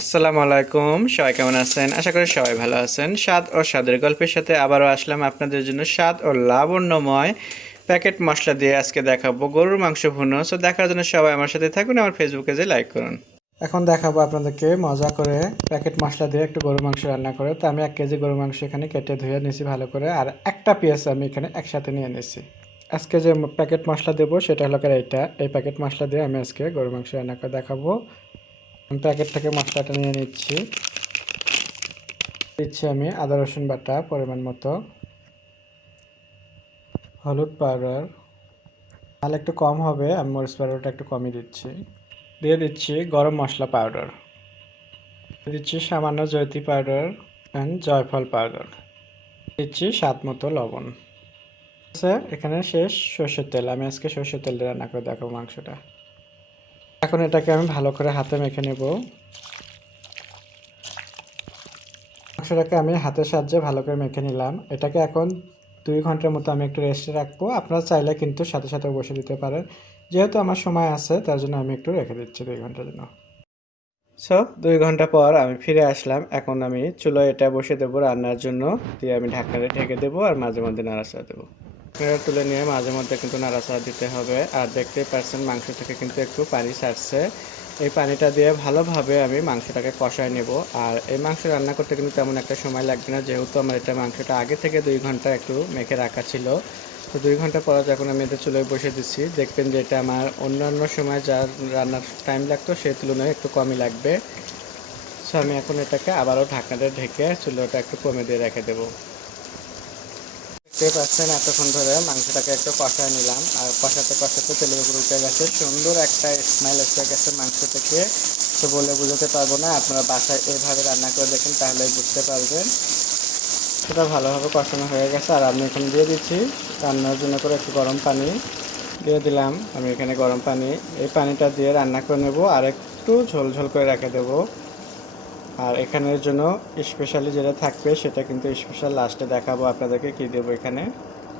আসসালামু আলাইকুম, সবাই কেমন আছেন? আশা করি সবাই ভালো আছেন। স্বাদ ও স্বাদের গল্পের সাথে আবারও আসলাম আপনাদের জন্য স্বাদ ও লাবণ্যময় প্যাকেট মশলা দিয়ে আজকে দেখাবো গরুর মাংস ভুনো। সো দেখার জন্য সবাই আমার সাথে থাকুন, আমার ফেসবুক পেজে লাইক করুন। এখন দেখাবো আপনাদেরকে মজা করে প্যাকেট মশলা দিয়ে একটু গরুর মাংস রান্না করে। তো আমি 1 কেজি গরুর মাংস এখানে কেটে ধুয়ে নিয়েছি ভালো করে, আর একটা পেঁয়াজ আমি এখানে একসাথে নিয়ে নিয়েছি। আজকে যে প্যাকেট মশলা দেবো সেটা হলো এইটা, এই প্যাকেট মশলা দিয়ে আমি আজকে গরুর মাংস রান্না করে দেখাবো। আমি প্যাকেট থেকে মশলাটা নিয়ে নিচ্ছি। দিচ্ছি আমি আদা রসুন বাটা পরিমাণ মতো, হলুদ পাউডার, তাহলে একটু কম হবে, আমি মরিচ পাউডারটা একটু কমই দিচ্ছি। দিয়ে দিচ্ছি গরম মশলা পাউডার, দিয়ে দিচ্ছি সামান্য জয়িত্রী পাউডার অ্যান্ড জয়ফল পাউডার, দিচ্ছি স্বাদ মতো লবণ। আচ্ছা, এখানে শেষ সর্ষের তেল। আমি আজকে সর্ষের তেল দিয়ে রান্না করে দেখাবো মাংসটা। এখন এটাকে আমি ভালো করে হাতে মেখে নেব। মাংসটাকে আমি হাতের সাহায্যে ভালো করে মেখে নিলাম। এটাকে এখন 2 ঘন্টার মতো আমি একটু রেস্টে রাখবো। আপনারা চাইলে কিন্তু সাথে সাথে বসে দিতে পারেন। যেহেতু আমার সময় আছে তার জন্য আমি একটু রেখে দিচ্ছি 2 ঘন্টার জন্য। সো 2 ঘন্টা পর আমি ফিরে আসলাম। এখন আমি চুলোয় এটা বসে দেবো রান্নার জন্য। দিয়ে আমি ঢাকনাটা ঢেকে দেবো আর মাঝে মধ্যে নাড়াচাড়া দেবো। ঢাকনাটা তুলে নিয়ে মাঝে মধ্যে কিন্তু নাড়াচাড়া দিতে হবে। আর দেখতেই পাচ্ছেন মাংস থেকে কিন্তু একটু পানি ছাড়ছে। এই পানিটা দিয়ে ভালোভাবে আমি মাংসটাকে কষায় নেব। আর এই মাংস রান্না করতে কিন্তু তেমন একটা সময় লাগবে না, যেহেতু আমার এটা মাংসটা আগে থেকে 2 ঘন্টা একটু মেখে রাখা ছিল। তো 2 ঘন্টা পরে যখন আমি এটা চুলোয় বসে দিচ্ছি, দেখবেন যে এটা আমার অন্যান্য সময় যা রান্নার টাইম লাগতো সেই তুলনায় একটু কমই লাগবে। সো আমি এখন এটাকে আবারও ঢাকনাটা ঢেকে চুলোটা একটু কমে দিয়ে রেখে দেবো। দেখতে পাচ্ছেন এতক্ষণ ধরে মাংসটাকে একটু কষায় নিলাম, আর কষাতে কষাতে তেলের উপর উঠে গেছে, সুন্দর একটা স্মেল এসে গেছে মাংস থেকে। তো বলে বোঝাতে পারবো না, আপনারা বাসায় এভাবে রান্না করে দেখেন তাহলেই বুঝতে পারবেন। সেটা ভালোভাবে কষানো হয়ে গেছে, আর আমি এখন দিয়ে দিচ্ছি রান্নার জন্য করে একটু গরম পানি দিয়ে দিলাম। আমি এখানে গরম পানি, এই পানিটা দিয়ে রান্না করে নেব আর একটু ঝোল ঝোল করে রেখে দেবো। আর এখানের জন্য স্পেশালি যেটা থাকবে সেটা কিন্তু স্পেশাল লাস্টে দেখাবো আপনাদেরকে কী দেবো এখানে।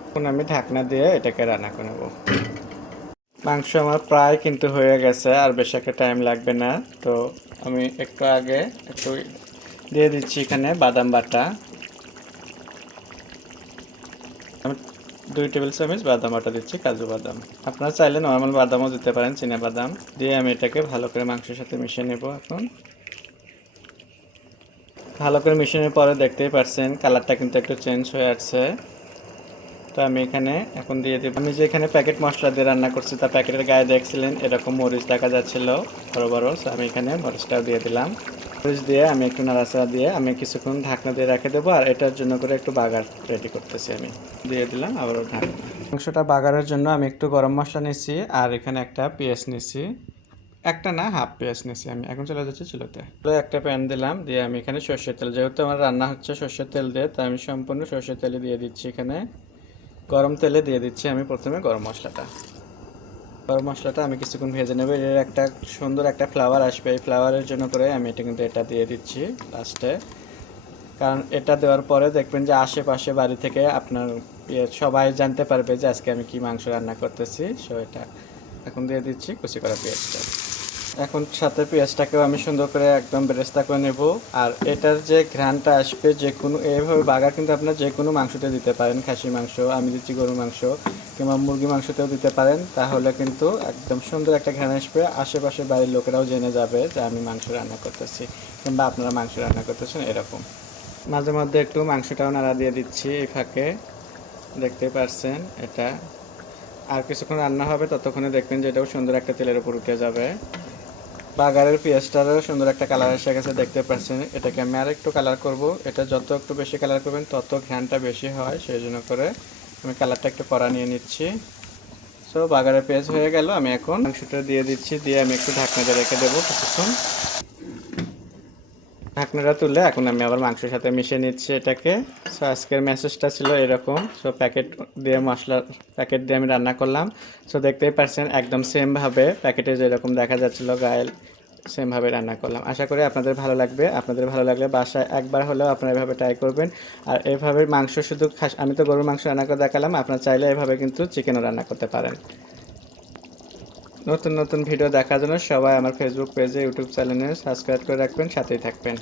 এখন আমি ঢাকনা দিয়ে এটাকে রান্না করে নেব। মাংস আমার প্রায় কিন্তু হয়ে গেছে, আর বেশি একটা টাইম লাগবে না। তো আমি একটু আগে একটু দিয়ে দিচ্ছি এখানে বাদাম বাটা। আমি 2 টেবিল চামচ বাদাম বাটা দিচ্ছি, কাজু বাদাম। আপনারা চাইলে নর্মাল বাদামও দিতে পারেন, চীনা বাদাম দিয়ে আমি এটাকে ভালো করে মাংসের সাথে মিশিয়ে নেব। এখন ভালো করে মিশানোর পরে দেখতেই পাচ্ছেন কালারটা কিন্তু একটু চেঞ্জ হয়ে আসছে। তো আমি এখানে এখন দিয়ে দেব, আমি যে এখানে প্যাকেট মশলা দিয়ে রান্না করছি তা প্যাকেটের গায়ে দেখছিলেন এরকম মরিচ দেখা যাচ্ছিল বড় বড়। সো আমি এখানে মরিচটাও দিয়ে দিলাম। মরিচ দিয়ে আমি একটু নাড়াচাড়া দিয়ে আমি কিছুক্ষণ ঢাকনা দিয়ে রেখে দেবো, আর এটার জন্য করে একটু বাগার রেডি করতেছি। আমি দিয়ে দিলাম আবারও ঢাকনা। মাংসটা বাগারের জন্য আমি একটু গরম মশলা নিচ্ছি, আর এখানে একটা পেঁয়াজ নিচ্ছি, একটা না হাফ পেঁয়াজ নিয়েছি আমি। এখন চলে যাচ্ছি চুলোতে, একটা প্যান দিলাম, দিয়ে আমি এখানে সর্ষের তেল, যেহেতু আমার রান্না হচ্ছে সর্ষের তেল দিয়ে, তাই আমি সম্পূর্ণ সর্ষের তেলে দিয়ে দিচ্ছি। এখানে গরম তেলে দিয়ে দিচ্ছি আমি প্রথমে গরম মশলাটা। গরম মশলাটা আমি কিছুক্ষণ ভেজে নেব, এর একটা সুন্দর একটা ফ্লেভার আসবে। এই ফ্লেভারের জন্য করে আমি এটা কিন্তু এটা দিয়ে দিচ্ছি লাস্টে, কারণ এটা দেওয়ার পরে দেখবেন যে আশেপাশে বাড়ি থেকে আপনার সবাই জানতে পারবে যে আজকে আমি কি মাংস রান্না করতেছি। সো এটা এখন দিয়ে দিচ্ছি কুচি করা পেঁয়াজটা। এখন সাথে পেঁয়াজটাকেও আমি সুন্দর করে একদম বেরেস্তা করে নেব। আর এটার যে ঘ্রাণটা আসবে, যে কোনো এইভাবে বাগার কিন্তু আপনার যে কোনো মাংসতে দিতে পারেন, খাসি মাংস, আমি দিচ্ছি গরুর মাংস, কিংবা মুরগি মাংসতেও দিতে পারেন, তাহলে কিন্তু একদম সুন্দর একটা ঘ্রাণ আসবে। আশেপাশে বাড়ির লোকেরাও জেনে যাবে যে আমি মাংস রান্না করতেছি, কিংবা আপনারা মাংস রান্না করতেছেন এরকম। মাঝে মধ্যে একটু মাংসটাও নাড়া দিয়ে দিচ্ছি এই ফাঁকে, দেখতে পারছেন এটা। আর কিছুক্ষণ রান্না হবে, ততক্ষণে দেখবেন যে এটাও সুন্দর একটা তেলের উপর উঠে যাবে। বাগারের পেঁয়াজটারও সুন্দর একটা কালার এসে গেছে, দেখতে পাচ্ছেন। এটাকে আমি আর একটু কালার করব, এটা যত একটু বেশি কালার করবেন তত ঘ্রাণটা বেশি হয়, সেই জন্য করে আমি কালারটা একটু কড়া নিয়ে নিচ্ছি। সো বাগারের পেঁয়াজ হয়ে গেল, আমি এখন মাংসটা দিয়ে দিচ্ছি, দিয়ে আমি একটু ঢাকনা দিয়ে রেখে দেবো কিছুক্ষণ। ঢাকনাটা তুলে এখন আমি আবার মাংসের সাথে মিশিয়ে নিচ্ছি এটাকে। সো আজকের মেসেজটা ছিল এরকম। সো প্যাকেট দিয়ে আমি রান্না করলাম। সো দেখতেই পাচ্ছেন একদম সেমভাবে প্যাকেটে যেরকম দেখা যাচ্ছিলো গায়ে, সেমভাবে রান্না করলাম। আশা করি আপনাদের ভালো লাগবে। আপনাদের ভালো লাগলে বাসায় একবার হলেও আপনারা এভাবে ট্রাই করবেন। আর এভাবে মাংস শুধু আমি তো গরুর মাংস রান্না করে দেখালাম, আপনারা চাইলে এভাবে কিন্তু চিকেনও রান্না করতে পারেন। নতুন নতুন ভিডিও দেখার জন্য সবাই আমার ফেসবুক পেজে, ইউটিউব চ্যানেলে সাবস্ক্রাইব করে রাখবেন, সাথেই থাকবেন।